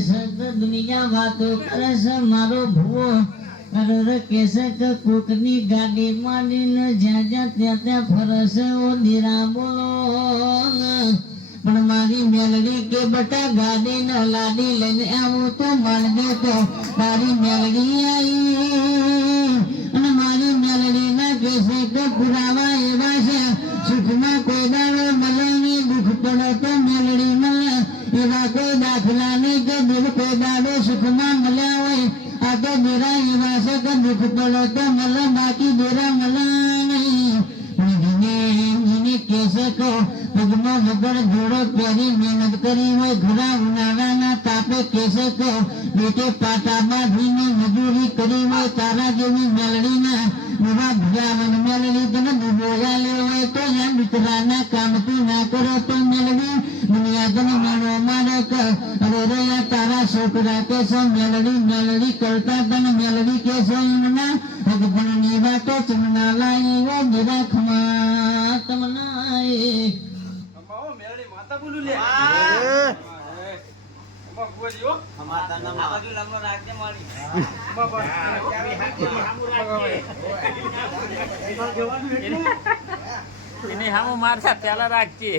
છે કે દુનિયા વાતો કરે છે મારો ભૂવો અરે કેસે કે કોકની ગાડી માંડીને જ્યાં ત્યાં ફરશે ઓ ધીરા બોલો પણ મારી મેલડી કે બટા ગાડી ન લાડી લઈને આવું તો માનજો તો મારી મેલડી આવી અને મારી મેલડી ના કેસે કે પુરાવા એવા છે સુખમાં કોઈ દાડો મળે નહીં દુઃખ પડે તો મેલડી મળે એવા કોઈ દાખલા નહીં કે દુઃખ કોઈ દાડો સુખમાં મળ્યા હોય આ તો બેરા એવા છે કે દુઃખ પડે તો મળે બાકી બેરા મળે નહીં કેસે કહો પગમાં વગર ઘોડો પહેરી મહેનત કરી હોય ઘણા ઉનાળાના તાપે કેસે કહો બેટે પાટા બાંધીને મજૂરી કરી હોય તારા જેવી મેલડીના નવા ભજાવન મેલડી તને ડૂબોયા લે હોય તો યા મિત્રાના કામથી ના કરો તો મેલડી દુનિયા તને માનો માનો કે અરે રે તારા છોકરા કે છે મેલડી કરતા તને મેલડી કે છે એમના ભગવાનની વાતો ચમના લાઈ ઓ મેરા ખમા તમના મેલડી માતા બોલું લે એને હામો મારતા પેલા રાખજે